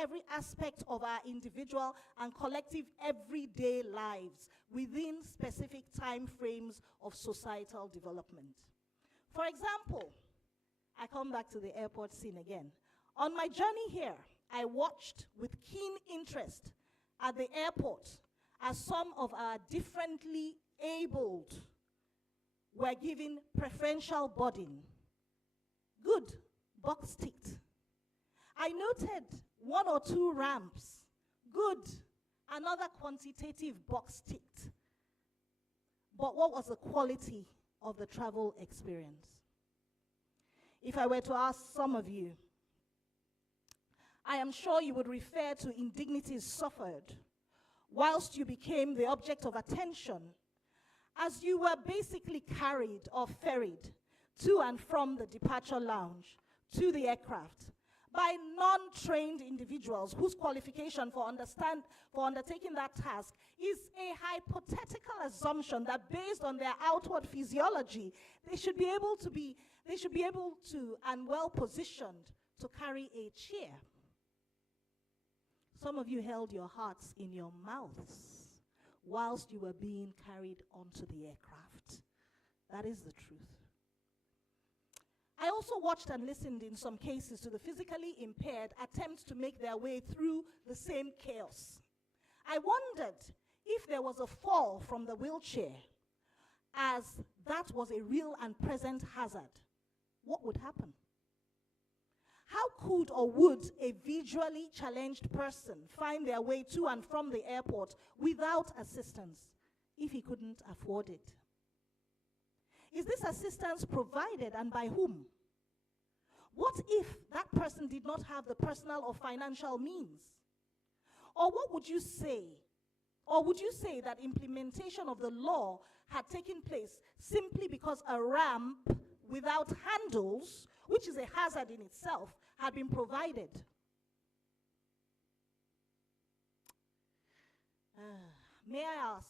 every aspect of our individual and collective everyday lives within specific time frames of societal development. For example, I come back to the airport scene again. On my journey here, I watched with keen interest at the airport as some of our differently abled were given preferential boarding. Good, box ticked. I noted 1 or 2 ramps. Good, another quantitative box ticked. But what was the quality of the travel experience? If I were to ask some of you, I am sure you would refer to indignities suffered whilst you became the object of attention as you were basically carried or ferried to and from the departure lounge to the aircraft by non-trained individuals whose qualification for undertaking that task is a hypothetical assumption that based on their outward physiology, they should be able to and well positioned to carry a chair. Some of you held your hearts in your mouths whilst you were being carried onto the aircraft. That is the truth. I also watched and listened in some cases to the physically impaired attempt to make their way through the same chaos. I wondered if there was a fall from the wheelchair, as that was a real and present hazard. What would happen? How could or would a visually challenged person find their way to and from the airport without assistance if he couldn't afford it? Is this assistance provided, and by whom? What if that person did not have the personal or financial means? Or what would you say? Or would you say that implementation of the law had taken place simply because a ramp without handles, which is a hazard in itself, had been provided? May I ask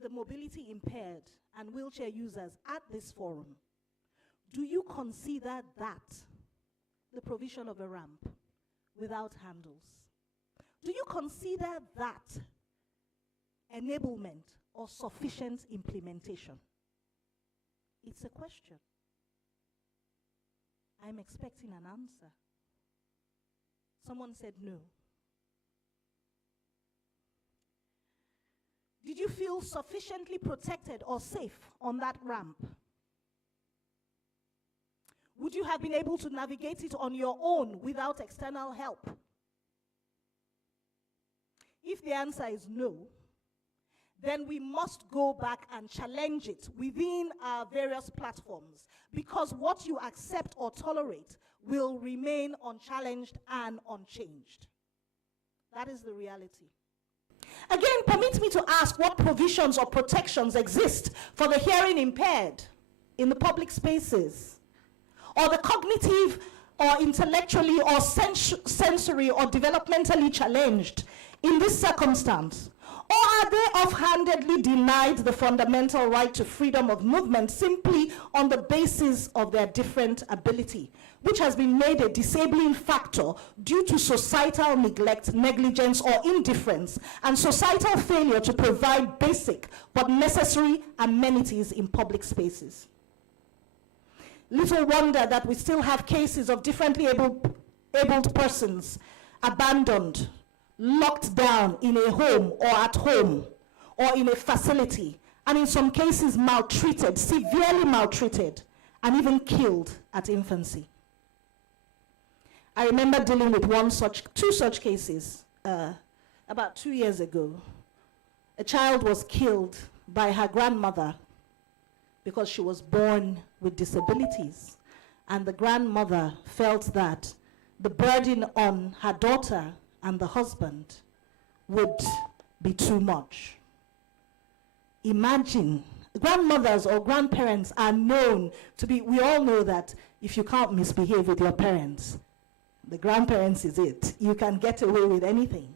the mobility impaired and wheelchair users at this forum, do you consider that the provision of a ramp without handles? Do you consider that enablement or sufficient implementation? It's a question. I'm expecting an answer. Someone said no. Did you feel sufficiently protected or safe on that ramp? Would you have been able to navigate it on your own without external help? If the answer is no, then we must go back and challenge it within our various platforms, because what you accept or tolerate will remain unchallenged and unchanged. That is the reality. Again, permit me to ask what provisions or protections exist for the hearing impaired in the public spaces, or the cognitive or intellectually or sensory or developmentally challenged in this circumstance? Or are they offhandedly denied the fundamental right to freedom of movement simply on the basis of their different ability, which has been made a disabling factor due to societal neglect, negligence, or indifference, and societal failure to provide basic but necessary amenities in public spaces? Little wonder that we still have cases of differently abled persons abandoned, locked down in a home or at home or in a facility, and in some cases maltreated, severely maltreated, and even killed at infancy. I remember dealing with two such cases about 2 years ago. A child was killed by her grandmother because she was born with disabilities, and the grandmother felt that the burden on her daughter and the husband would be too much. Imagine, grandmothers or grandparents are known to be, we all know that if you can't misbehave with your parents, the grandparents is it. You can get away with anything.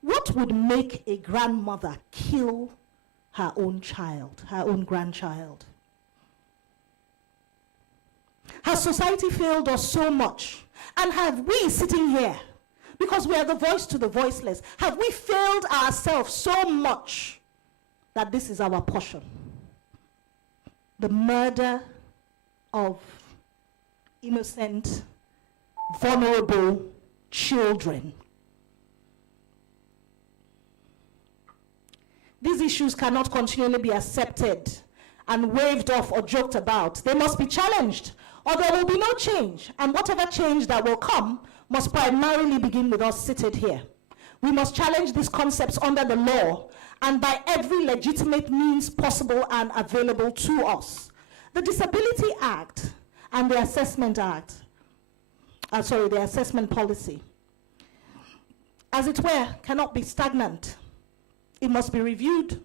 What would make a grandmother kill her own child, her own grandchild? Has society failed us so much And have we, sitting here, because we are the voice to the voiceless, have we failed ourselves so much that this is our portion? The murder of innocent, vulnerable children. These issues cannot continually be accepted and waved off or joked about. They must be challenged, or there will be no change. And whatever change that will come must primarily begin with us seated here. We must challenge these concepts under the law and by every legitimate means possible and available to us. The Disability Act and the Assessment Act, the assessment policy, as it were, cannot be stagnant. It must be reviewed.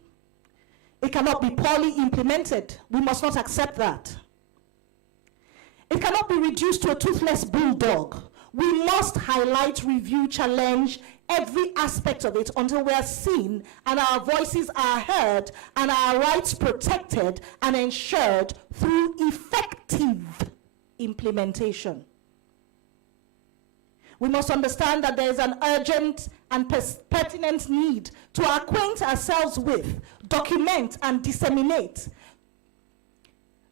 It cannot be poorly implemented. We must not accept that. It cannot be reduced to a toothless bulldog. We must highlight, review, challenge every aspect of it until we are seen and our voices are heard and our rights protected and ensured through effective implementation. We must understand that there is an urgent and pertinent need to acquaint ourselves with, document, and disseminate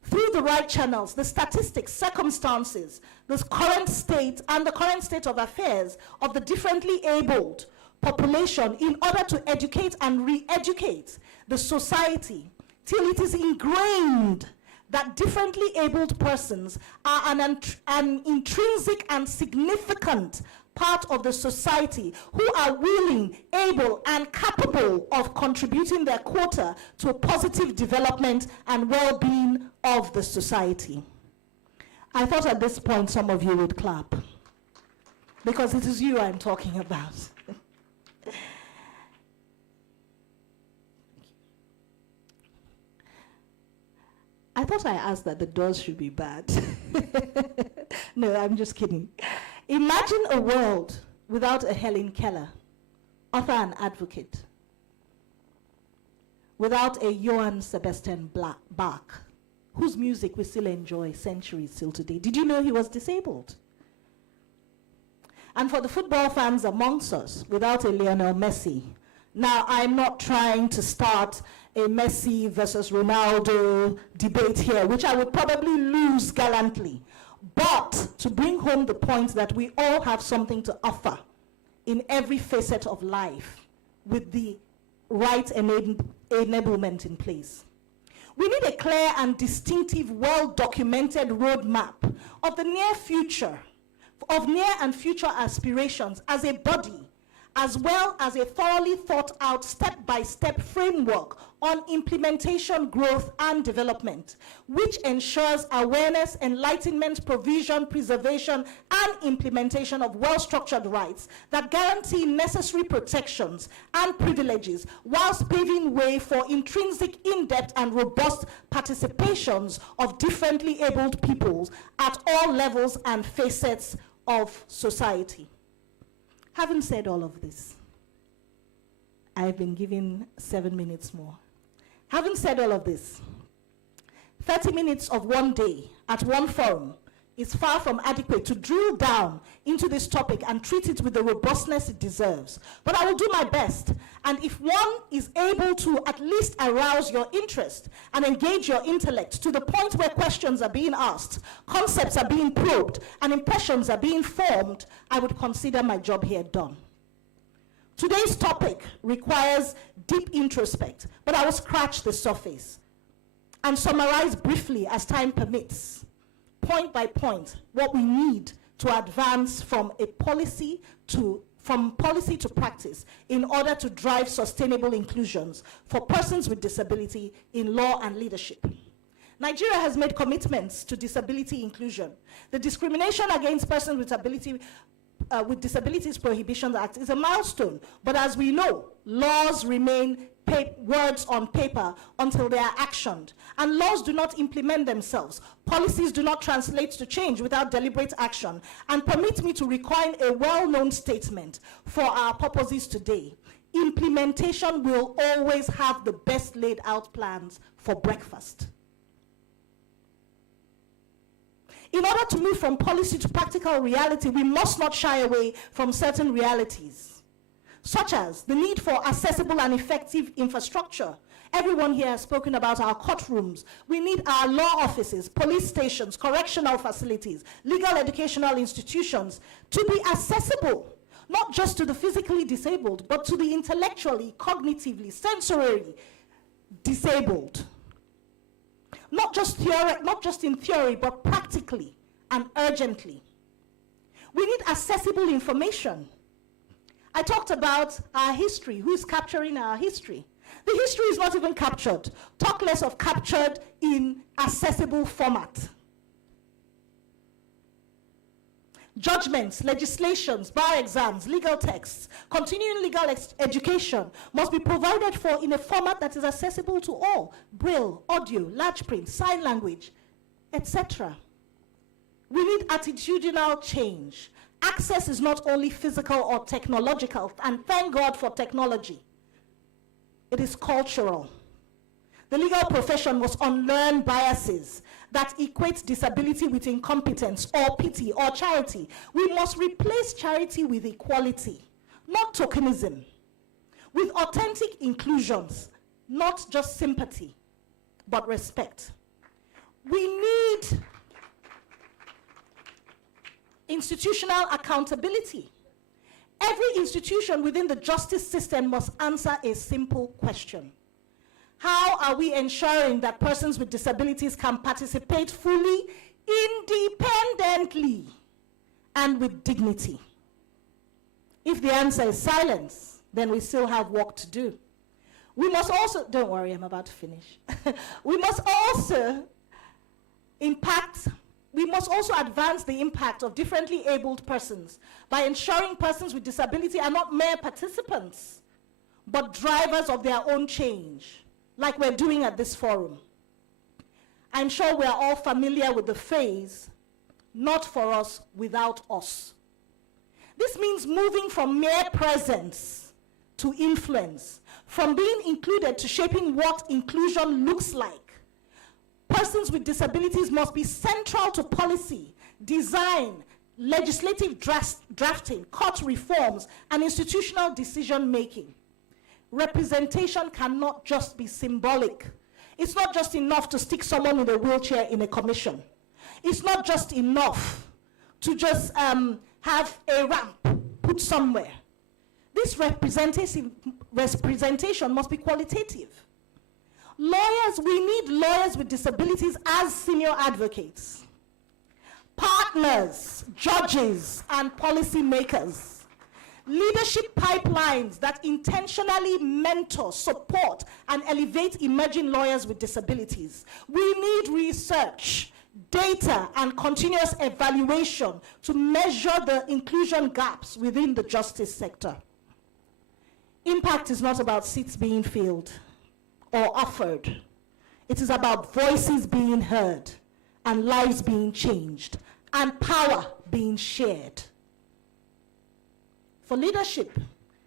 through the right channels the statistics, circumstances, the current state of affairs of the differently abled population in order to educate and re-educate the society till it is ingrained that differently abled persons are an intrinsic and significant part of the society who are willing, able, and capable of contributing their quota to a positive development and well-being of the society. I thought at this point some of you would clap, because it is you I'm talking about. I thought I asked that the doors should be bad. No, I'm just kidding. Imagine a world without a Helen Keller, author and advocate, without a Johann Sebastian Bach, whose music we still enjoy centuries till today. Did you know he was disabled? And for the football fans amongst us, without a Lionel Messi. Now, I'm not trying to start a Messi versus Ronaldo debate here, which I would probably lose gallantly. But to bring home the point that we all have something to offer in every facet of life with the right enablement in place. We need a clear and distinctive, well-documented roadmap of the near future, of near and future aspirations as a body, as well as a thoroughly thought out step-by-step framework on implementation, growth, and development, which ensures awareness, enlightenment, provision, preservation, and implementation of well-structured rights that guarantee necessary protections and privileges, whilst paving way for intrinsic, in-depth, and robust participations of differently abled peoples at all levels and facets of society. Having said all of this, I've been given 7 minutes more. Having said all of this, 30 minutes of one day at one forum is far from adequate to drill down into this topic and treat it with the robustness it deserves. But I will do my best. And if one is able to at least arouse your interest and engage your intellect to the point where questions are being asked, concepts are being probed, and impressions are being formed, I would consider my job here done. Today's topic requires deep introspect, but I will scratch the surface and summarize briefly as time permits, point by point, what we need to advance from policy to practice in order to drive sustainable inclusions for persons with disability in law and leadership. Nigeria has made commitments to disability inclusion. The Discrimination Against Persons with Disabilities Prohibition Act is a milestone, but as we know, laws remain words on paper until they are actioned. And laws do not implement themselves. Policies do not translate to change without deliberate action. And permit me to recoin a well-known statement for our purposes today. Implementation will always have the best laid out plans for breakfast. In order to move from policy to practical reality, we must not shy away from certain realities, such as the need for accessible and effective infrastructure. Everyone here has spoken about our courtrooms. We need our law offices, police stations, correctional facilities, legal educational institutions to be accessible, not just to the physically disabled, but to the intellectually, cognitively, sensorily disabled. Not just in theory, but practically and urgently. We need accessible information. I talked about our history. Who's capturing our history? The history is not even captured. Talk less of captured in accessible format. Judgments, legislations, bar exams, legal texts, continuing legal education must be provided for in a format that is accessible to all. Braille, audio, large print, sign language, etc. We need attitudinal change. Access is not only physical or technological, and thank God for technology. It is cultural. The legal profession must unlearn biases that equate disability with incompetence or pity or charity. We must replace charity with equality, not tokenism, with authentic inclusions, not just sympathy, but respect. We need institutional accountability. Every institution within the justice system must answer a simple question. How are we ensuring that persons with disabilities can participate fully, independently, and with dignity? If the answer is silence, then we still have work to do. We must also, don't worry, I'm about to finish. We must also advance the impact of differently abled persons by ensuring persons with disability are not mere participants, but drivers of their own change, like we're doing at this forum. I'm sure we're all familiar with the phrase, "not for us, without us." This means moving from mere presence to influence, from being included to shaping what inclusion looks like. Persons with disabilities must be central to policy, design, legislative drafting, court reforms, and institutional decision-making. Representation cannot just be symbolic. It's not just enough to stick someone in a wheelchair in a commission. It's not just enough to just have a ramp put somewhere. This representation must be qualitative. Lawyers, we need lawyers with disabilities as senior advocates, partners, judges, and policy makers. Leadership pipelines that intentionally mentor, support, and elevate emerging lawyers with disabilities. We need research, data, and continuous evaluation to measure the inclusion gaps within the justice sector. Impact is not about seats being filled or offered. It is about voices being heard and lives being changed and power being shared. For leadership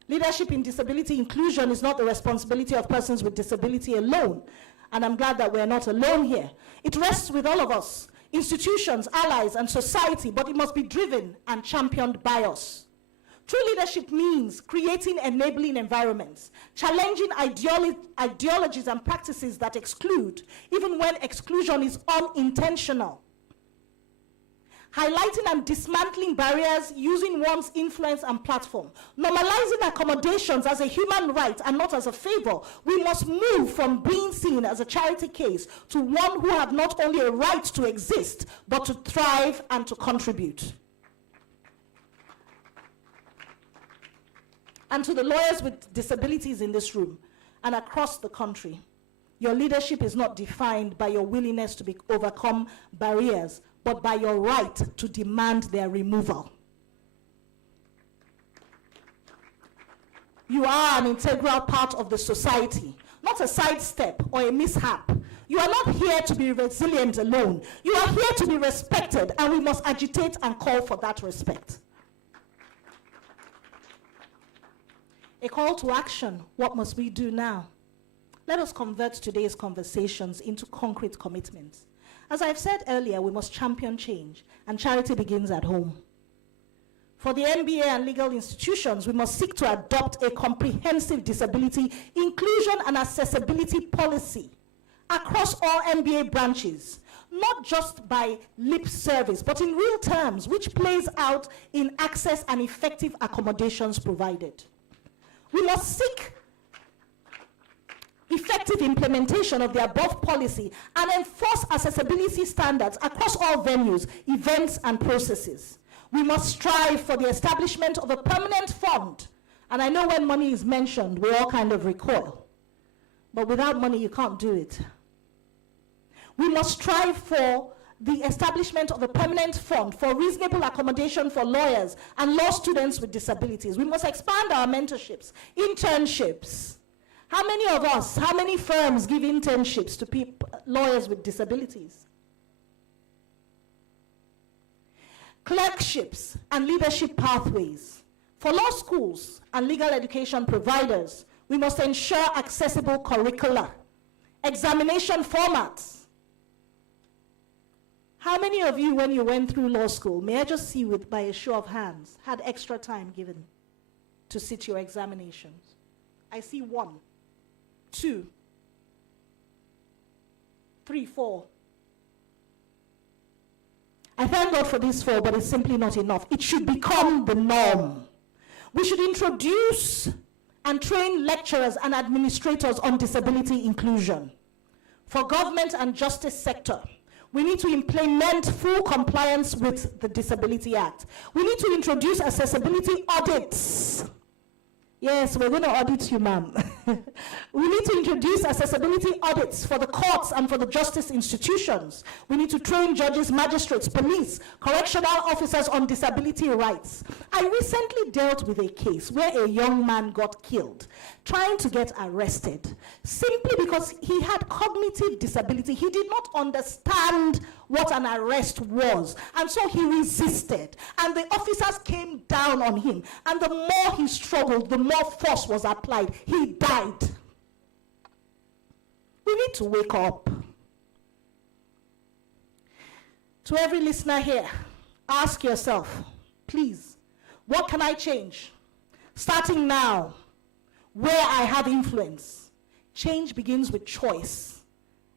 in disability inclusion is not the responsibility of persons with disability alone, and I'm glad that we're not alone here. It rests with all of us, institutions, allies, and society, but it must be driven and championed by us. True leadership means creating enabling environments, challenging ideologies and practices that exclude, even when exclusion is unintentional. Highlighting and dismantling barriers using one's influence and platform. Normalizing accommodations as a human right and not as a favor. We must move from being seen as a charity case to one who have not only a right to exist, but to thrive and to contribute. And to the lawyers with disabilities in this room and across the country, your leadership is not defined by your willingness to overcome barriers, but by your right to demand their removal. You are an integral part of the society, not a sidestep or a mishap. You are not here to be resilient alone. You are here to be respected, and we must agitate and call for that respect. A call to action. What must we do now? Let us convert today's conversations into concrete commitments. As I've said earlier, we must champion change, and charity begins at home. For the MBA and legal institutions, we must seek to adopt a comprehensive disability inclusion and accessibility policy across all MBA branches, not just by lip service, but in real terms, which plays out in access and effective accommodations provided. We must seek effective implementation of the above policy and enforce accessibility standards across all venues, events, and processes. We must strive for the establishment of a permanent fund. And I know when money is mentioned, we all kind of recoil. But without money, you can't do it. We must strive for the establishment of a permanent fund for reasonable accommodation for lawyers and law students with disabilities. We must expand our mentorships, internships. How many of us, how many firms give internships to lawyers with disabilities? Clerkships and leadership pathways. For law schools and legal education providers, we must ensure accessible curricula, examination formats. How many of you, when you went through law school, may I just see by a show of hands, had extra time given to sit your examinations? I see 1, 2, 3, 4. I thank God for these 4, but it's simply not enough. It should become the norm. We should introduce and train lecturers and administrators on disability inclusion. For government and justice sector, we need to implement full compliance with the Disability Act. We need to introduce accessibility audits. Yes, we're going to audit you, ma'am. We need to introduce accessibility audits for the courts and for the justice institutions. We need to train judges, magistrates, police, correctional officers on disability rights. I recently dealt with a case where a young man got killed trying to get arrested simply because he had cognitive disability. He did not understand what an arrest was, and so he resisted, and the officers came down on him, and the more he struggled, the more force was applied. He died. We need to wake up. To every listener here, ask yourself, please, what can I change? Starting now, where I have influence. Change begins with choice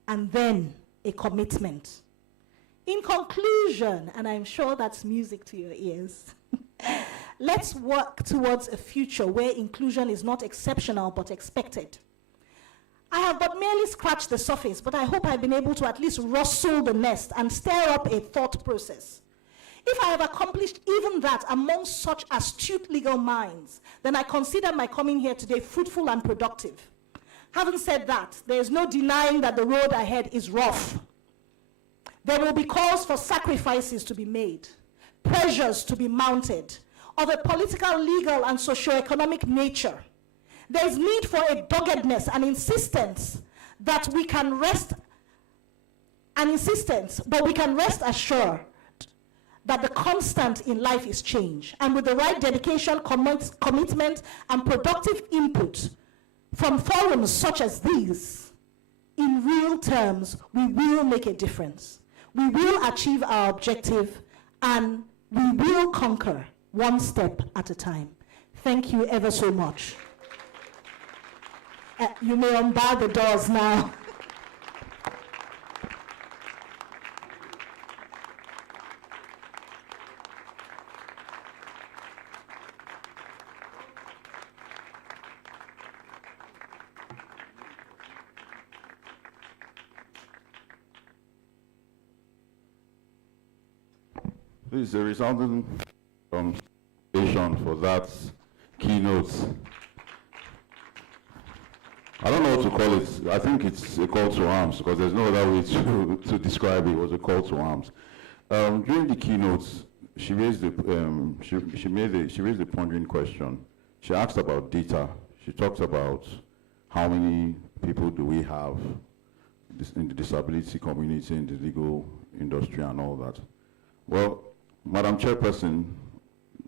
and then a commitment. In conclusion, and I'm sure that's music to your ears, let's work towards a future where inclusion is not exceptional but expected. I have but merely scratched the surface, but I hope I've been able to at least rustle the nest and stir up a thought process. If I have accomplished even that among such astute legal minds, then I consider my coming here today fruitful and productive. Having said that, there is no denying that the road ahead is rough. There will be calls for sacrifices to be made, pressures to be mounted, of a political, legal, and socio-economic nature. There is need for a doggedness and insistence that we can rest, but we can rest assured that the constant in life is change. And with the right dedication, commitment, and productive input from forums such as these, in real terms, we will make a difference. We will achieve our objective, and we will conquer one step at a time. Thank you ever so much. You may unbar the doors now. This is a resounding for that keynote. I don't know what to call it. I think it's a call to arms, because there's no other way to describe it. It was a call to arms. During the keynotes, she raised the she raised the pondering question. She asked about data. She talked about how many people do we have in the disability community, in the legal industry, and all that. Well, Madam Chairperson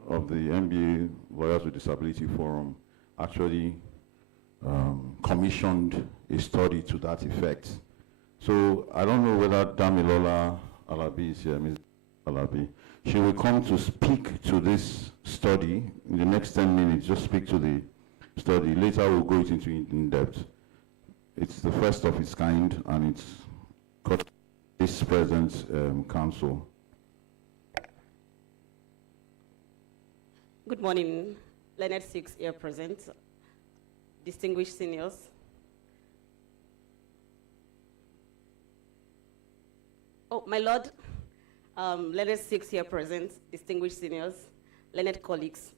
of the MBA Lawyers with Disability Forum actually commissioned a study to that effect. So I don't know whether Damilola Alabi is here, Ms. Alabi. She will come to speak to this study in the next 10 minutes, just speak to the study. Later we'll go into it in depth. It's the first of its kind, and it's got this present council. Good morning, Leonard Six here present, distinguished seniors. Oh, my lord, Leonard Six here present, distinguished seniors, Leonard colleagues,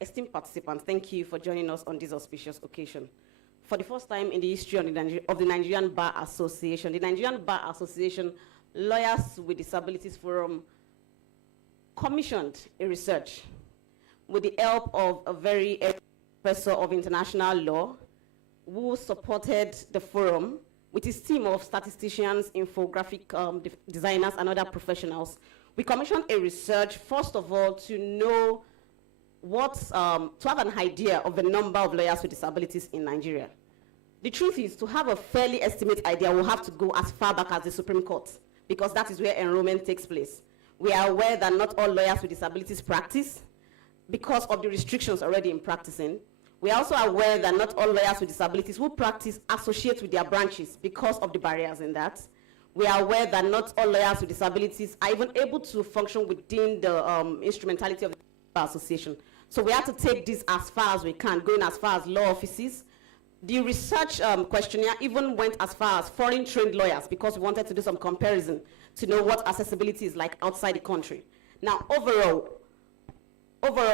esteemed participants, thank you for joining us on this auspicious occasion. For the first time in the history of the Nigerian Bar Association, the Nigerian Bar Association Lawyers with Disabilities Forum commissioned a research with the help of a very professor of international law who supported the forum with his team of statisticians, infographic designers, and other professionals. We commissioned a research, first of all, to know to have an idea of the number of lawyers with disabilities in Nigeria. The truth is, to have a fairly estimate idea, we'll have to go as far back as the Supreme Court, because that is where enrollment takes place. We are aware that not all lawyers with disabilities practice because of the restrictions already in practicing. We are also aware that not all lawyers with disabilities who practice associate with their branches because of the barriers in that. We are aware that not all lawyers with disabilities are even able to function within the instrumentality of the Bar Association. So we have to take this as far as we can, going as far as law offices. The research questionnaire even went as far as foreign trained lawyers, because we wanted to do some comparison to know what accessibility is like outside the country. Now, overall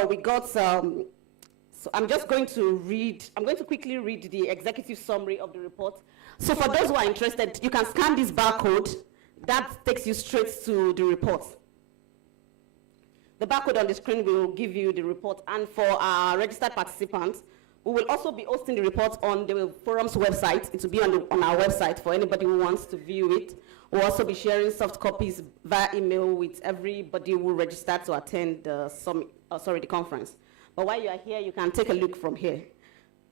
we got, so I'm just going to quickly read the executive summary of the report. So for those who are interested, you can scan this barcode. That takes you straight to the report. The barcode on the screen will give you the report. And for our registered participants, we will also be hosting the report on the forum's website. It will be on our website for anybody who wants to view it. We'll also be sharing soft copies via email with everybody who registered to attend the conference. But while you are here, you can take a look from here.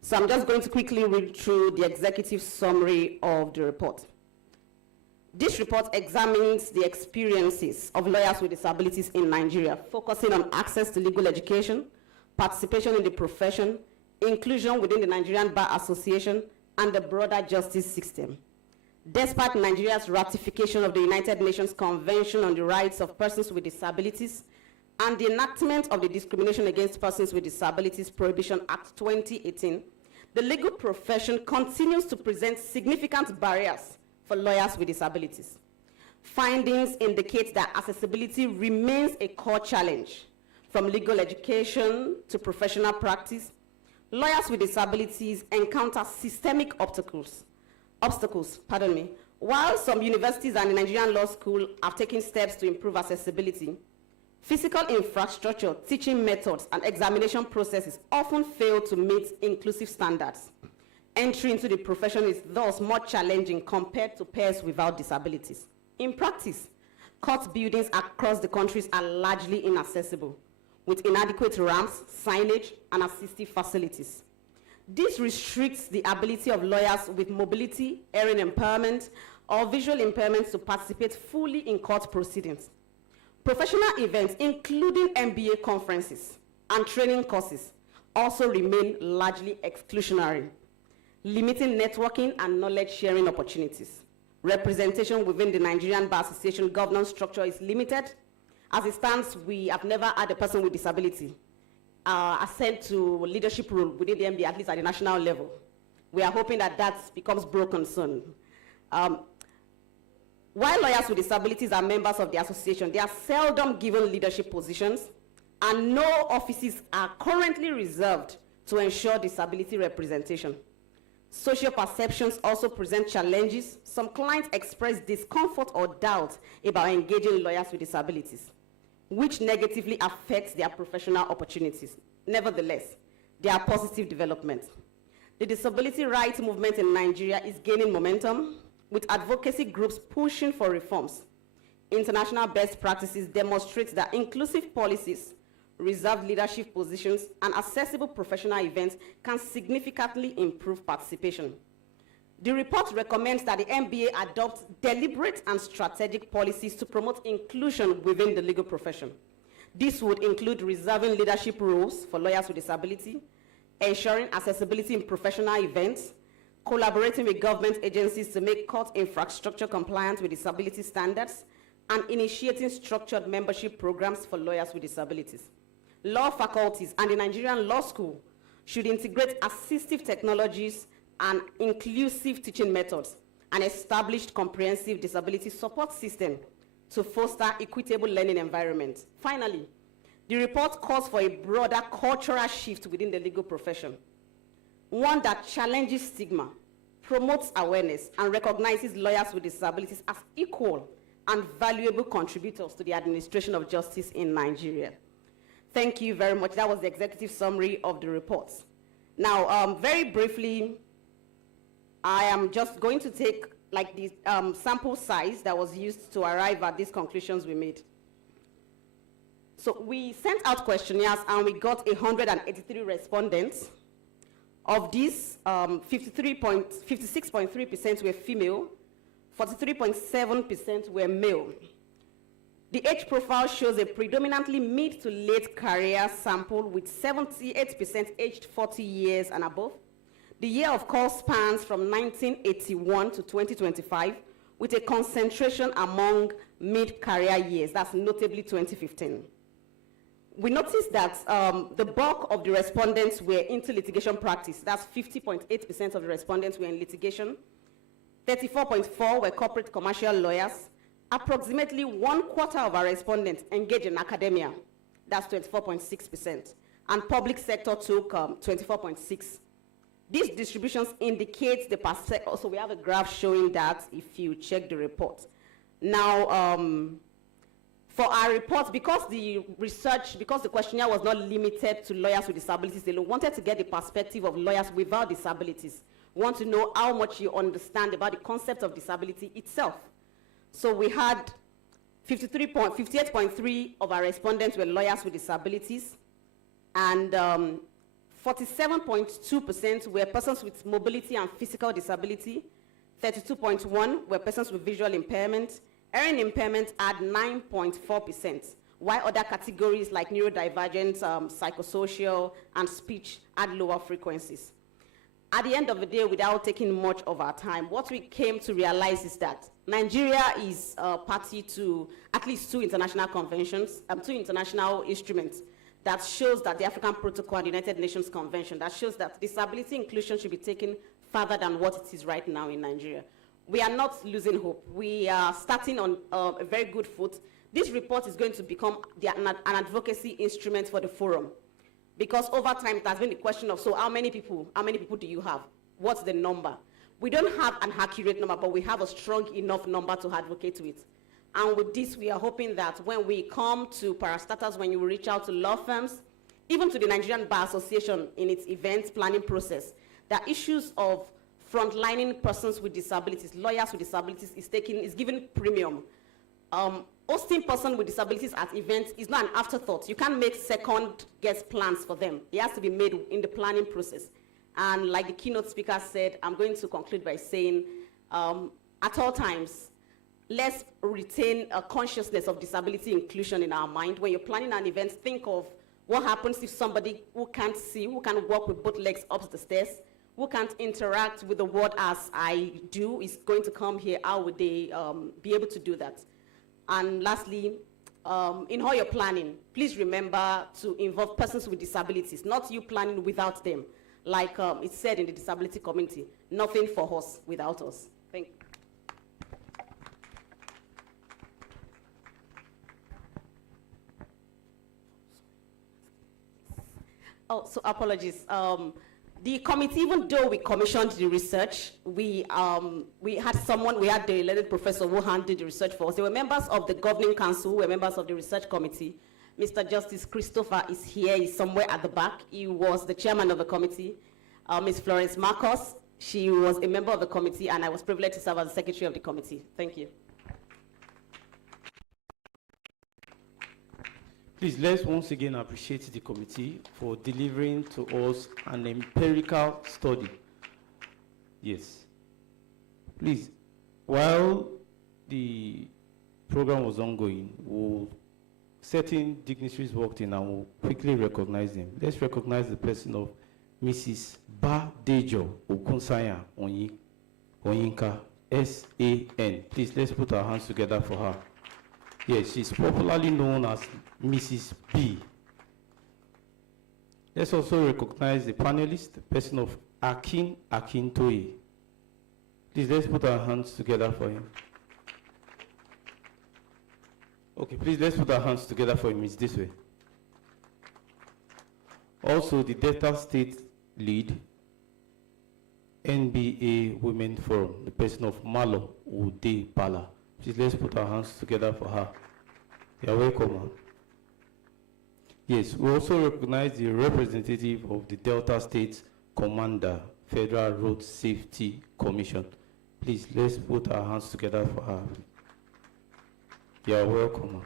So I'm just going to quickly read through the executive summary of the report. This report examines the experiences of lawyers with disabilities in Nigeria, focusing on access to legal education, participation in the profession, inclusion within the Nigerian Bar Association, and the broader justice system. Despite Nigeria's ratification of the United Nations Convention on the Rights of Persons with Disabilities and the enactment of the Discrimination Against Persons with Disabilities Prohibition Act 2018, the legal profession continues to present significant barriers for lawyers with disabilities. Findings indicate that accessibility remains a core challenge. From legal education to professional practice, lawyers with disabilities encounter systemic obstacles. While some universities and the Nigerian Law School have taken steps to improve accessibility, physical infrastructure, teaching methods, and examination processes often fail to meet inclusive standards. Entry into the profession is thus more challenging compared to peers without disabilities. In practice, court buildings across the country are largely inaccessible, with inadequate ramps, signage, and assistive facilities. This restricts the ability of lawyers with mobility, hearing impairment, or visual impairments to participate fully in court proceedings. Professional events, including MBA conferences and training courses, also remain largely exclusionary, limiting networking and knowledge sharing opportunities. Representation within the Nigerian Bar Association governance structure is limited. As it stands, we have never had a person with disability ascend to leadership role within the MBA, at least at the national level. We are hoping that that becomes broken soon. While lawyers with disabilities are members of the association, they are seldom given leadership positions, and no offices are currently reserved to ensure disability representation. Social perceptions also present challenges. Some clients express discomfort or doubt about engaging lawyers with disabilities, which negatively affects their professional opportunities. Nevertheless, there are positive developments. The disability rights movement in Nigeria is gaining momentum, with advocacy groups pushing for reforms. International best practices demonstrate that inclusive policies, reserved leadership positions, and accessible professional events can significantly improve participation. The report recommends that the MBA adopts deliberate and strategic policies to promote inclusion within the legal profession. This would include reserving leadership roles for lawyers with disability, ensuring accessibility in professional events, collaborating with government agencies to make court infrastructure compliant with disability standards, and initiating structured membership programs for lawyers with disabilities. Law faculties and the Nigerian Law School should integrate assistive technologies and inclusive teaching methods and established comprehensive disability support system to foster equitable learning environment. Finally, the report calls for a broader cultural shift within the legal profession, one that challenges stigma, promotes awareness, and recognizes lawyers with disabilities as equal and valuable contributors to the administration of justice in Nigeria. Thank you very much. That was the executive summary of the reports. Now, very briefly, I am just going to take like the sample size that was used to arrive at these conclusions we made. So we sent out questionnaires and we got 183 respondents. Of these, 56.3% were female, 43.7% were male. The age profile shows a predominantly mid to late career sample with 78% aged 40 years and above. The year of call spans from 1981 to 2025 with a concentration among mid-career years, that's notably 2015. We noticed that the bulk of the respondents were into litigation practice. That's 50.8% of the respondents were in litigation. 34.4% were corporate commercial lawyers. Approximately 1/4 of our respondents engaged in academia. That's 24.6%. And public sector took 24.6%. These distributions indicate the percent. So we have a graph showing that if you check the report. Now, for our report, because the questionnaire was not limited to lawyers with disabilities, they wanted to get the perspective of lawyers without disabilities. We want to know how much you understand about the concept of disability itself. So we had 58.3% of our respondents were lawyers with disabilities, and 47.2% were persons with mobility and physical disability, 32.1% were persons with visual impairment, hearing impairment at 9.4%, while other categories like neurodivergent, psychosocial, and speech had lower frequencies. At the end of the day, without taking much of our time, what we came to realize is that Nigeria is party to at least 2 international conventions, 2 international instruments that shows that the African Protocol and the United Nations Convention, that shows that disability inclusion should be taken further than what it is right now in Nigeria. We are not losing hope. We are starting on a very good foot. This report is going to become an advocacy instrument for the forum. Because over time, it has been the question of, so how many people do you have? What's the number? We don't have an accurate number, but we have a strong enough number to advocate with. And with this, we are hoping that when we come to parastatals, when you reach out to law firms, even to the Nigerian Bar Association in its event planning process, the issues of frontlining persons with disabilities, lawyers with disabilities is given premium. Hosting persons with disabilities at events is not an afterthought. You can't make second guest plans for them. It has to be made in the planning process. And like the keynote speaker said, I'm going to conclude by saying, at all times, let's retain a consciousness of disability inclusion in our mind. When you're planning an event, think of what happens if somebody who can't see, who can walk with both legs up the stairs, who can't interact with the world as I do, is going to come here. How would they be able to do that? And lastly, in all your planning, please remember to involve persons with disabilities, not you planning without them. Like it's said in the disability community, nothing for us without us. Thank you. Oh, so apologies. The committee, even though we commissioned the research, we had the learned professor who handled the research for us. There were members of the governing council, who were members of the research committee. Mr. Justice Christopher is here, he's somewhere at the back. He was the chairman of the committee. Ms. Florence Marcos, she was a member of the committee, and I was privileged to serve as the secretary of the committee. Thank you. Please, let's once again appreciate the committee for delivering to us an empirical study. Yes. Please, while the program was ongoing, certain dignitaries walked in and we'll quickly recognize them. Let's recognize the person of Mrs. Ba Dejo Okunsanya Onyinka, S-A-N. Please, let's put our hands together for her. Yes, she's popularly known as Mrs. B. Let's also recognize the panelist, the person of Akin Akintoye. Please, let's put our hands together for him. Okay, please, let's put our hands together for him. It's this way. Also, the Delta State lead, NBA Women Forum, the person of Malo Ude Pala. Please, let's put our hands together for her. You're welcome, ma'am. Yes, we also recognize the representative of the Delta State Commander, Federal Road Safety Commission. Please, let's put our hands together for her. You're welcome, ma'am.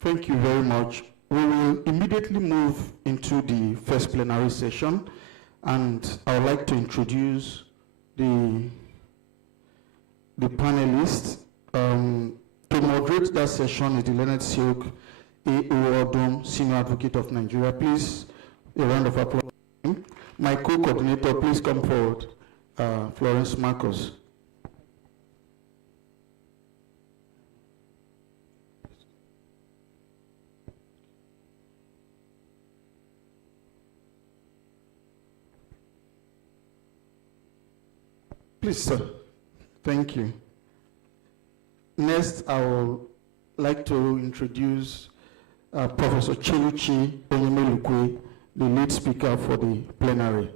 Thank you very much. We will immediately move into the first plenary session, and I would like to introduce the panelists. To moderate that session is the Leonard Silk A.O. Odom, Senior Advocate of Nigeria. Please, a round of applause. My co-coordinator, please come forward, Florence Marcos. Please, sir. Thank you. Next, I would like to introduce Professor Cheluchi Onyemelukwe, the lead speaker for the plenary.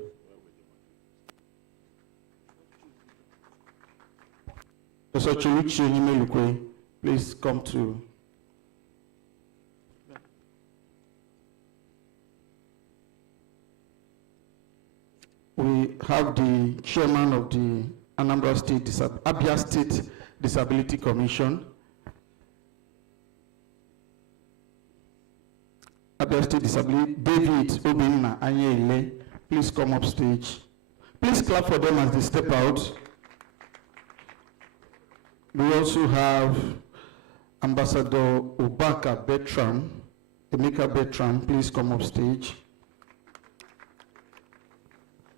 Professor Cheluchi Onyemelukwe, please come to. We have the chairman of the Anambra State, Abia State Disability Commission. Abia State Disability, David Obinna Anyele, please come up stage. Please clap for them as they step out. We also have Ambassador Obaka Bertram, Emeka Bertram, please come up stage.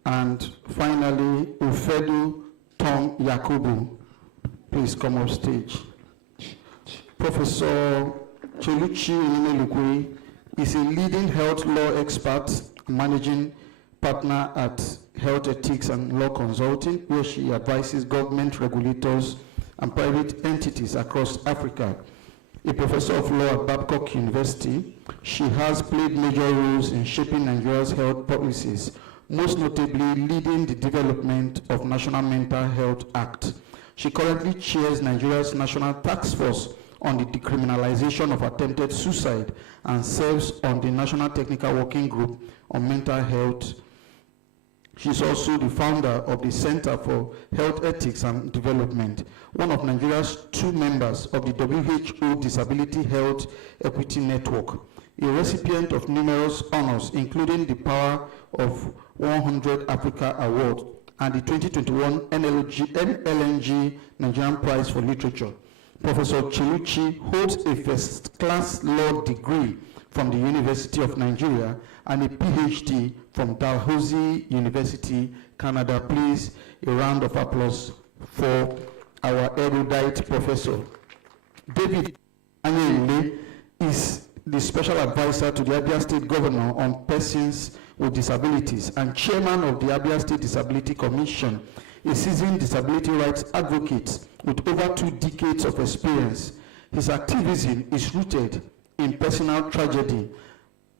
And finally, Ufedu Tom Yakubu, please come up stage. Professor Cheluchi Onyemelukwe is a leading health law expert, managing partner at Health Ethics and Law Consulting, where she advises government regulators and private entities across Africa. A professor of law at Babcock University, she has played major roles in shaping Nigeria's health policies, most notably leading the development of National Mental Health Act. She currently chairs Nigeria's National Task Force on the decriminalization of attempted suicide and serves on the National Technical Working Group on Mental Health. She's also the founder of the Center for Health Ethics and Development, one of Nigeria's 2 members of the WHO Disability Health Equity Network, a recipient of numerous honors, including the Power of 100 Africa Award and the 2021 NLNG Nigerian Prize for Literature. Professor Cheluchi holds a first-class law degree from the University of Nigeria and a PhD from Dalhousie University, Canada. Please, a round of applause for our erudite professor. David Anyele is the special advisor to the Abia State Governor on persons with disabilities and chairman of the Abia State Disability Commission, a seasoned disability rights advocate with over 2 decades of experience. His activism is rooted in personal tragedy,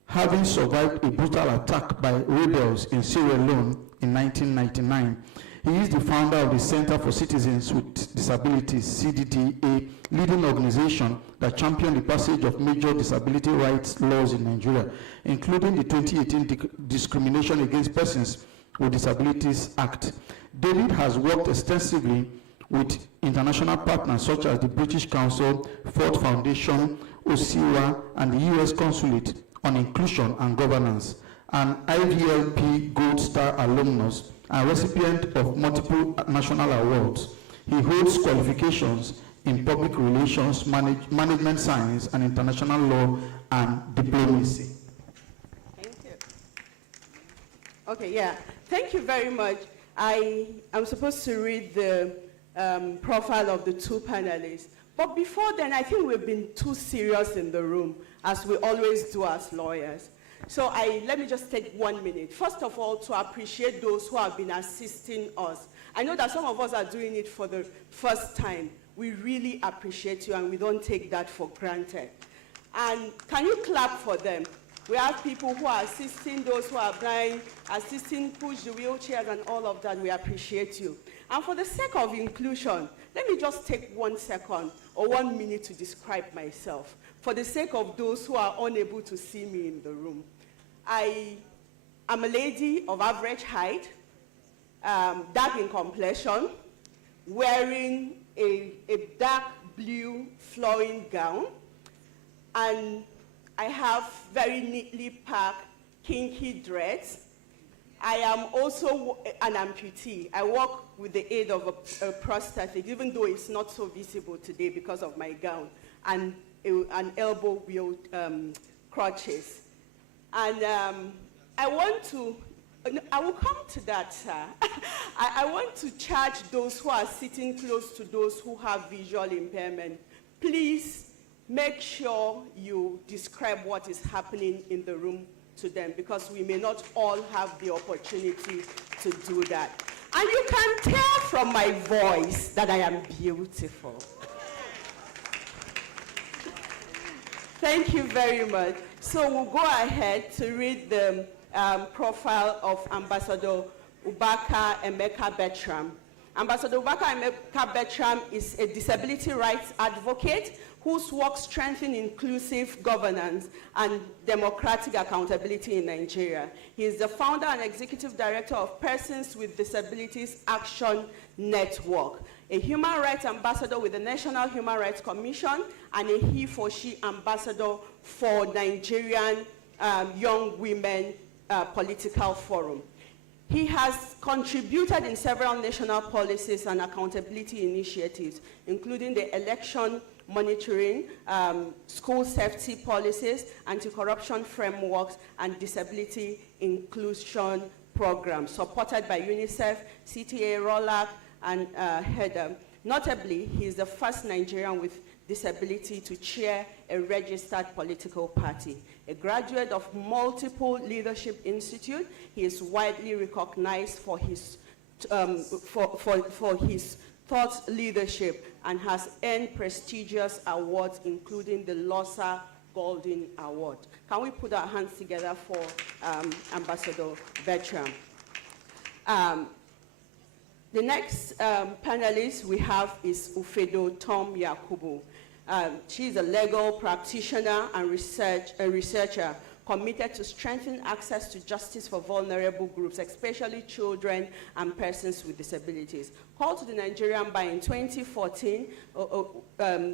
having survived a brutal attack by rebels in Sierra Leone in 1999. He is the founder of the Center for Citizens with Disabilities, CDD, a leading organization that championed the passage of major disability rights laws in Nigeria, including the 2018 Discrimination Against Persons with Disabilities Act. David has worked extensively with international partners such as the British Council, Ford Foundation, OSIWA, and the US Consulate on Inclusion and Governance, an IVLP Gold Star alumnus and recipient of multiple national awards. He holds qualifications in public relations, management science, and international law and diplomacy. Thank you. Okay, yeah. Thank you very much. I am supposed to read the profile of the two panelists. But before then, I think we've been too serious in the room, as we always do as lawyers. So let me just take 1 minute. First of all, to appreciate those who have been assisting us. I know that some of us are doing it for the first time. We really appreciate you, and we don't take that for granted. And can you clap for them? We have people who are assisting those who are blind, assisting push the wheelchairs and all of that. We appreciate you. And for the sake of inclusion, let me just take 1 second or 1 minute to describe myself, for the sake of those who are unable to see me in the room. I am a lady of average height, dark in complexion, wearing a dark blue flowing gown, and I have very neatly packed kinky dreads. I am also an amputee. I walk with the aid of a prosthetic, even though it's not so visible today because of my gown, and an elbow wheel crutches. And I will come to that, sir. I want to charge those who are sitting close to those who have visual impairment. Please make sure you describe what is happening in the room to them, because we may not all have the opportunity to do that. And you can tell from my voice that I am beautiful. Thank you very much. So we'll go ahead to read the profile of Ambassador Ubaka Emeka Bertram. Ambassador Ubaka Emeka Bertram is a disability rights advocate whose work strengthens inclusive governance and democratic accountability in Nigeria. He is the founder and executive director of Persons with Disabilities Action Network, a human rights ambassador with the National Human Rights Commission, and a he-for-she ambassador for Nigerian Young Women Political Forum. He has contributed in several national policies and accountability initiatives, including the election monitoring, school safety policies, anti-corruption frameworks, and disability inclusion programs, supported by UNICEF, CTA, ROLAC, and HEDA. Notably, he is the first Nigerian with disability to chair a registered political party. A graduate of multiple leadership institutes, he is widely recognized for his thought leadership and has earned prestigious awards, including the LOSA Golden Award. Can we put our hands together for Ambassador Bertram? The next panelist we have is Ufedo Tom Yakubu. She's a legal practitioner and researcher committed to strengthen access to justice for vulnerable groups, especially children and persons with disabilities. Called to the Nigerian Bar in 2014,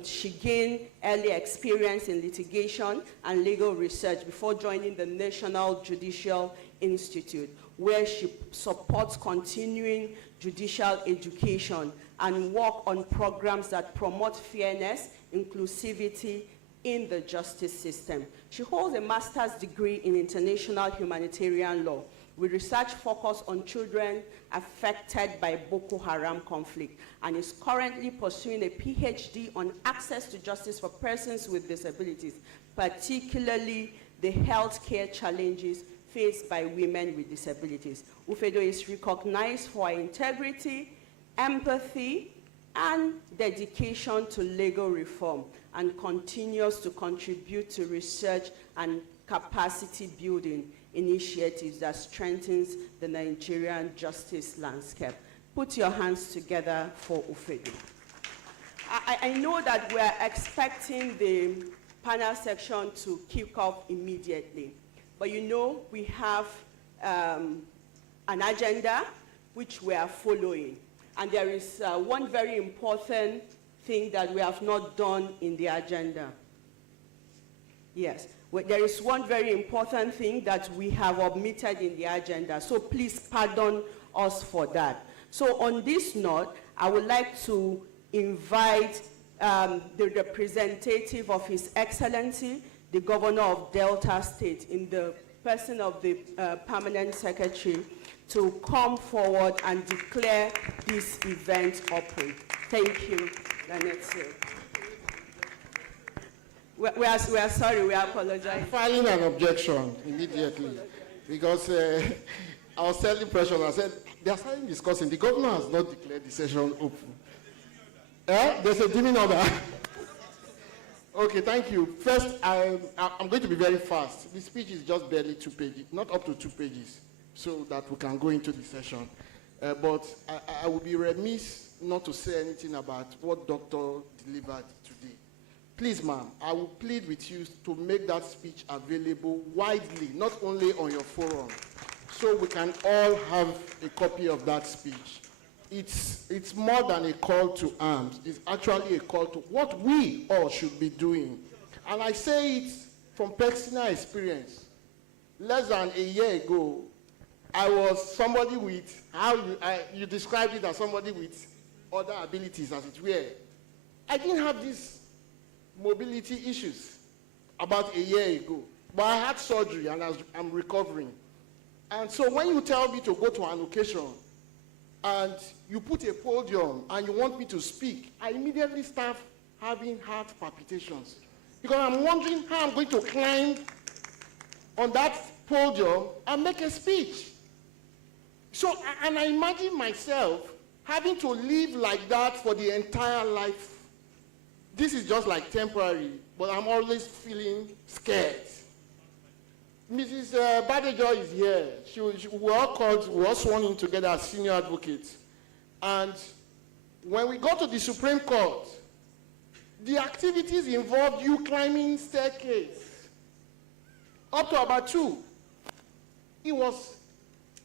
she gained early experience in litigation and legal research before joining the National Judicial Institute, where she supports continuing judicial education and work on programs that promote fairness, inclusivity in the justice system. She holds a master's degree in international humanitarian law with research focused on children affected by Boko Haram conflict, and is currently pursuing a PhD on access to justice for persons with disabilities, particularly the healthcare challenges faced by women with disabilities. Ufedo is recognized for her integrity, empathy, and dedication to legal reform, and continues to contribute to research and capacity building initiatives that strengthens the Nigerian justice landscape. Put your hands together for Ufedo. I know that we're expecting the panel section to kick off immediately, but you know we have an agenda which we are following. And there is one very important thing that we have not done in the agenda. Yes. There is one very important thing that we have omitted in the agenda, so please pardon us for that. So on this note, I would like to invite the representative of His Excellency, the Governor of Delta State, in the person of the Permanent Secretary, to come forward and declare this event open. Thank you, Lynette. We are sorry, we apologize. Filing an objection immediately, because I was telling Pressure, I said, they are starting discussing. The governor has not declared the session open. There's a dimming order. Okay, thank you. First, I'm going to be very fast. The speech is just barely 2 pages, not up to 2 pages, so that we can go into the session. But I would be remiss not to say anything about what Doctor delivered today. Please, ma'am, I will plead with you to make that speech available widely, not only on your forum, so we can all have a copy of that speech. It's more than a call to arms. It's actually a call to what we all should be doing. And I say it from personal experience. Less than a year ago, I was somebody with, you described it as somebody with other abilities, as it were. I didn't have these mobility issues about a year ago, but I had surgery and I'm recovering. And so when you tell me to go to an occasion and you put a podium and you want me to speak, I immediately start having heart palpitations, because I'm wondering how I'm going to climb on that podium and make a speech. So, and I imagine myself having to live like that for the entire life. This is just like temporary, but I'm always feeling scared. Mrs. Badejo is here. We all sworn in together as senior advocates. And when we go to the Supreme Court, the activities involved you climbing staircase up to about 2. It was,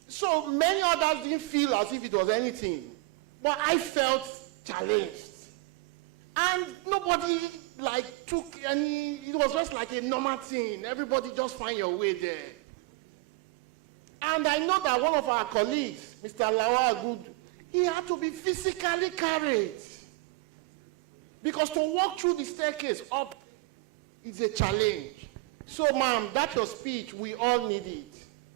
so many others didn't feel as if it was anything, but I felt challenged. And nobody took any, it was just like a normal thing. Everybody just find your way there. And I know that one of our colleagues, Mr. Lawal Good, he had to be physically carried. Because to walk through the staircase up is a challenge. So, ma'am, that's your speech. We all need it.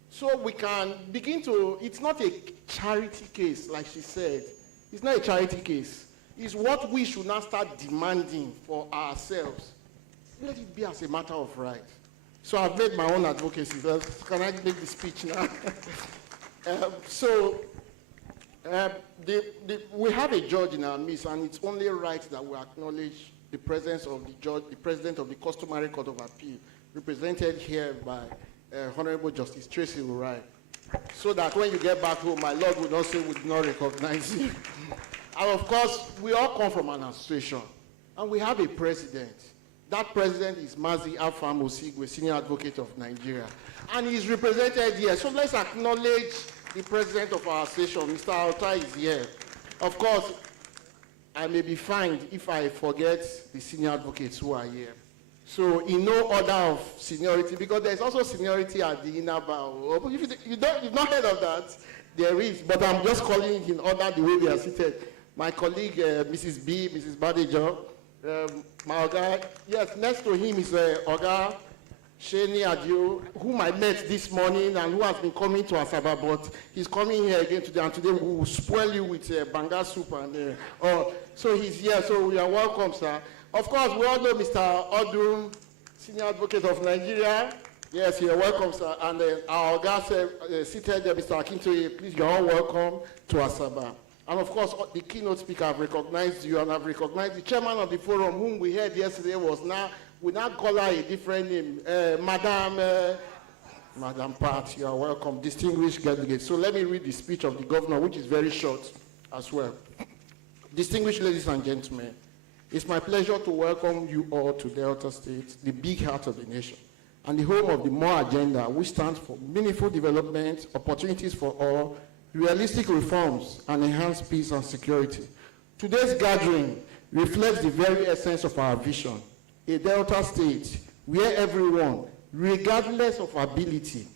So we can begin to, it's not a charity case, like she said. It's not a charity case. It's what we should now start demanding for ourselves. Let it be as a matter of right. So I've made my own advocacy. Can I make the speech now? We have a judge in our midst, and it's only right that we acknowledge the presence of the judge, the president of the Customary Court of Appeal, represented here by Honorable Justice Tracy Urai, so that when you get back home, my Lord will not say we do not recognize you. And of course, we all come from an association, and we have a president. That president is Mazi Afam Osigwe, Senior Advocate of Nigeria, and he's represented here. So let's acknowledge the president of our association, Mr. Alta is here. Of course, I may be fined if I forget the senior advocates who are here. So in no order of seniority, because there's also seniority at the inner bow. You've not heard of that, there is, but I'm just calling it in order the way we are seated. My colleague, Mrs. B, Mrs. Badejo, my Oga, yes, next to him is Oga Sheni Adio, whom I met this morning and who has been coming to Asaba, but he's coming here again today, and today we will spoil you with banga soup. And so he's here, so we are welcome, sir. Of course, we all know Mr. Odum, Senior Advocate of Nigeria. Yes, you're welcome, sir. And our Oga seated there, Mr. Akintoye, please, you're all welcome to Asaba. And of course, the keynote speaker, I've recognized you, and I've recognized the chairman of the forum, whom we heard yesterday we now call her a different name, Madam Pat, you are welcome, distinguished delegates. So let me read the speech of the governor, which is very short as well. Distinguished ladies and gentlemen, it's my pleasure to welcome you all to Delta State, the big heart of the nation, and the home of the MORE agenda, which stands for meaningful development, opportunities for all, realistic reforms, and enhanced peace and security. Today's gathering reflects the very essence of our vision, a Delta State where everyone, regardless of ability,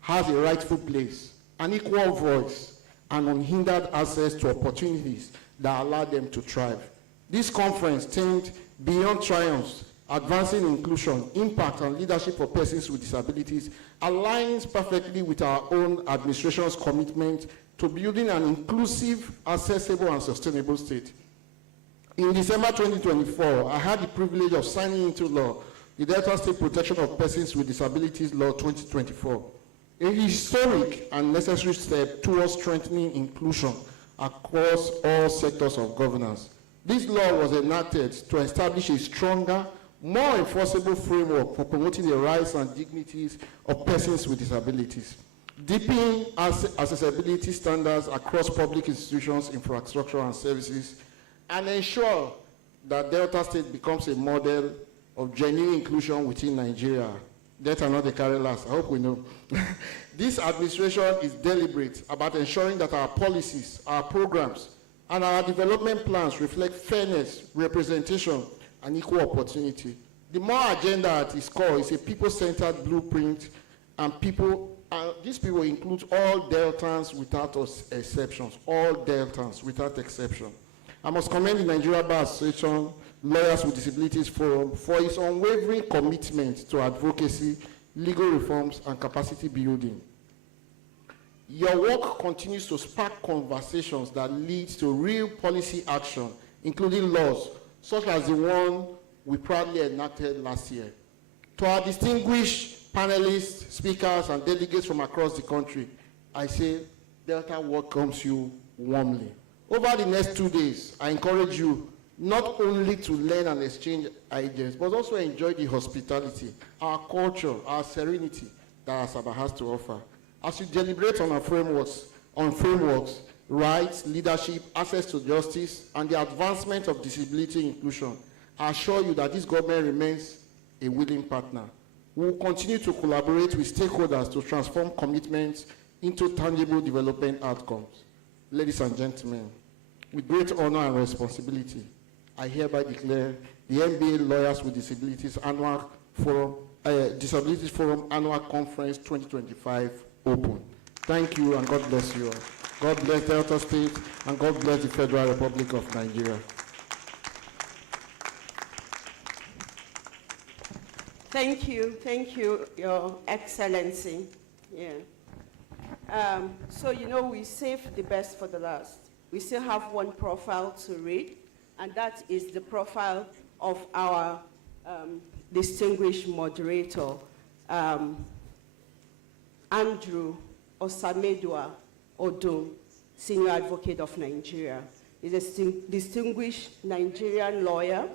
has a rightful place, an equal voice, and unhindered access to opportunities that allow them to thrive. This conference, themed Beyond Triumphs, Advancing Inclusion, Impact and Leadership for Persons with Disabilities, aligns perfectly with our own administration's commitment to building an inclusive, accessible, and sustainable state. In December 2024, I had the privilege of signing into law the Delta State Protection of Persons with Disabilities Law 2024, a historic and necessary step towards strengthening inclusion across all sectors of governance. This law was enacted to establish a stronger, more enforceable framework for promoting the rights and dignities of persons with disabilities, deepening accessibility standards across public institutions, infrastructure, and services, and ensure that Delta State becomes a model of genuine inclusion within Nigeria. That are not the carry last, I hope we know. This administration is deliberate about ensuring that our policies, our programs, and our development plans reflect fairness, representation, and equal opportunity. The more agenda at its core is a people-centered blueprint, and these people include all Deltans without exceptions, all Deltans without exception. I must commend the Nigeria Bar Association Lawyers with Disabilities Forum for its unwavering commitment to advocacy, legal reforms, and capacity building. Your work continues to spark conversations that lead to real policy action, including laws, such as the one we proudly enacted last year. To our distinguished panelists, speakers, and delegates from across the country, I say, Delta welcomes you warmly. Over the next 2 days, I encourage you not only to learn and exchange ideas, but also enjoy the hospitality, our culture, our serenity that Asaba has to offer. As you deliberate on our frameworks, rights, leadership, access to justice, and the advancement of disability inclusion, I assure you that this government remains a willing partner. We will continue to collaborate with stakeholders to transform commitments into tangible development outcomes. Ladies and gentlemen, with great honor and responsibility, I hereby declare the NBA Lawyers with Disabilities Annual Forum, Disabilities Forum Annual Conference 2025 open. Thank you, and God bless you all. God bless Delta State, and God bless the Federal Republic of Nigeria. Thank you, Your Excellency. Yeah. So, you know, we saved the best for the last. We still have one profile to read, and that is the profile of our distinguished moderator, Andrew Osamedua Odum, Senior Advocate of Nigeria. He's a distinguished Nigerian lawyer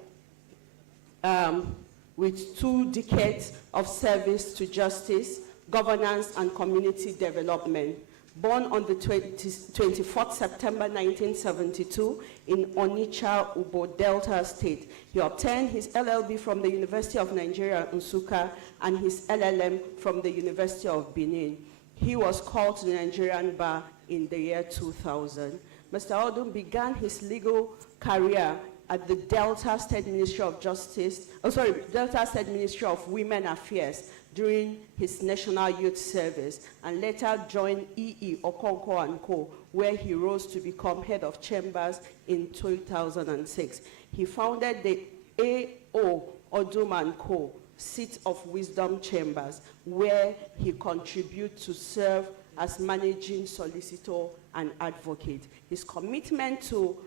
with 2 decades of service to justice, governance, and community development. Born on the 24th September 1972 in Onitsha, Ubo, Delta State. He obtained his LLB from the University of Nigeria, Nsukka, and his LLM from the University of Benin. He was called to the Nigerian bar in the year 2000. Mr. Odum began his legal career at the Delta State Ministry of Delta State Ministry of Women Affairs during his National Youth Service, and later joined E.E. Okonkwo & Co., where he rose to become head of chambers in 2006. He founded the A.O. Odum & Co. Seat of Wisdom Chambers, where he contributed to serve as managing solicitor and advocate. His commitment to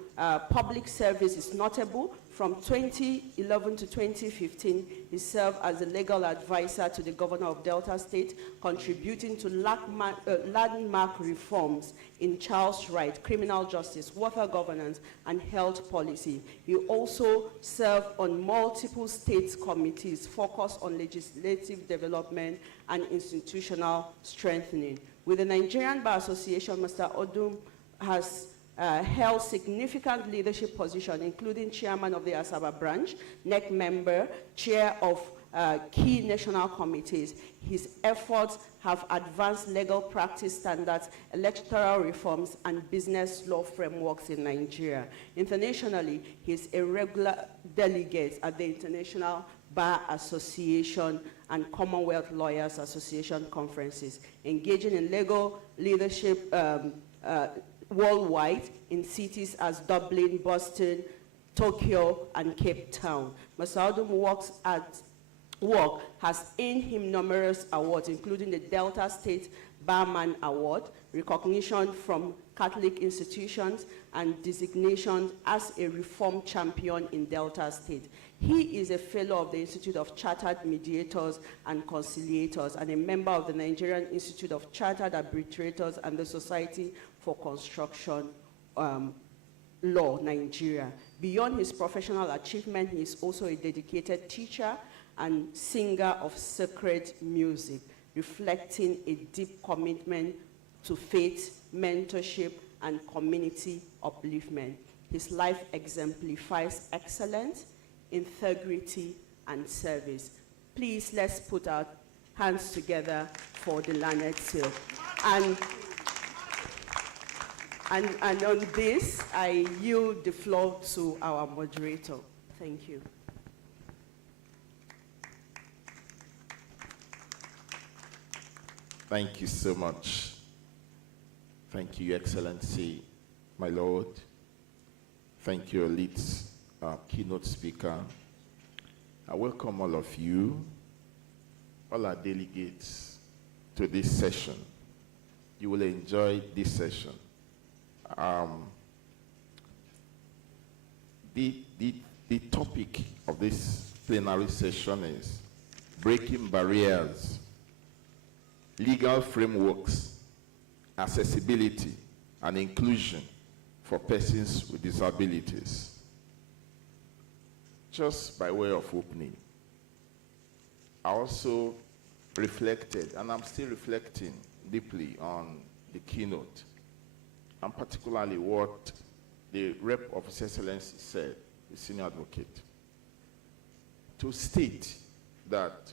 public service is notable. From 2011 to 2015, he served as a legal advisor to the governor of Delta State, contributing to landmark reforms in child's rights, criminal justice, water governance, and health policy. He also served on multiple state committees focused on legislative development and institutional strengthening. With the Nigerian Bar Association, Mr. Odum has held significant leadership positions, including chairman of the Asaba branch, NEC member, chair of key national committees. His efforts have advanced legal practice standards, electoral reforms, and business law frameworks in Nigeria. Internationally, he is a regular delegate at the International Bar Association and Commonwealth Lawyers Association conferences, engaging in legal leadership worldwide in cities as Dublin, Boston, Tokyo, and Cape Town. Mr. Odum's work has earned him numerous awards, including the Delta State Barman Award, recognition from Catholic institutions, and designation as a reform champion in Delta State. He is a fellow of the Institute of Chartered Mediators and Conciliators and a member of the Nigerian Institute of Chartered Arbitrators and the Society for Construction Law, Nigeria. Beyond his professional achievement, he is also a dedicated teacher and singer of sacred music, reflecting a deep commitment to faith, mentorship, and community upliftment. His life exemplifies excellence, integrity, and service. Please, let's put our hands together for the Learned Seal. And on this, I yield the floor to our moderator. Thank you. Thank you so much. Thank you, Excellency, my Lord. Thank you, elite keynote speaker. I welcome all of you, all our delegates, to this session. You will enjoy this session. The topic of this plenary session is breaking barriers, legal frameworks, accessibility, and inclusion for persons with disabilities. Just by way of opening, I also reflected, and I'm still reflecting deeply on the keynote, and particularly what the Rep of His Excellency said, the senior advocate, to state that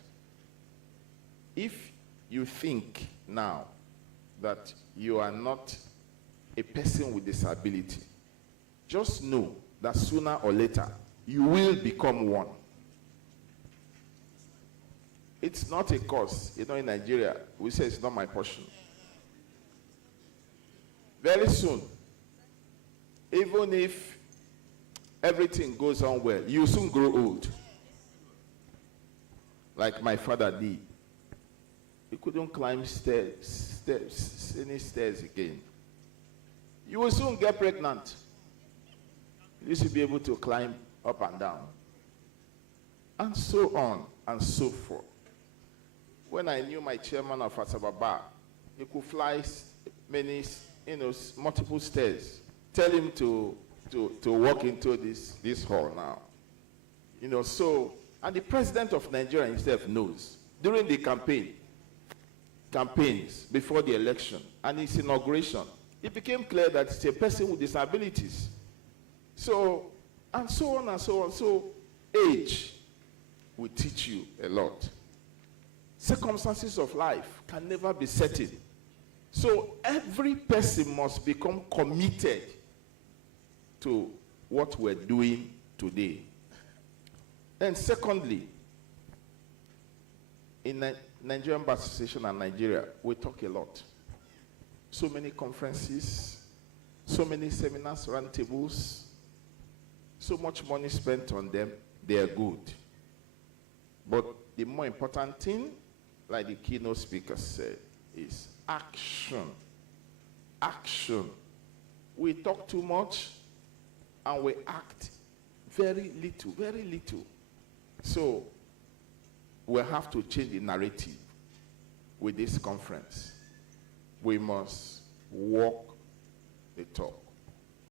if you think now that you are not a person with disability, just know that sooner or later you will become one. It's not a cause. You know, in Nigeria, we say it's not my portion. Very soon, even if everything goes on well, you soon grow old. Like my father did. He couldn't climb any stairs again. You will soon get pregnant. You used to be able to climb up and down. And so on and so forth. When I knew my chairman of Asababa, he could fly many, multiple stairs. Tell him to walk into this hall now. And the president of Nigeria himself knows. During the campaigns before the election and his inauguration, it became clear that it's a person with disabilities. So, and so on and so on. So, age will teach you a lot. Circumstances of life can never be certain. So, every person must become committed to what we're doing today. And secondly, in Nigerian Bar Association and Nigeria, we talk a lot. So many conferences, so many seminars, roundtables, so much money spent on them, they are good. But the more important thing, like the keynote speaker said, is action. Action. We talk too much and we act very little, very little. So we have to change the narrative with this conference. We must walk the talk.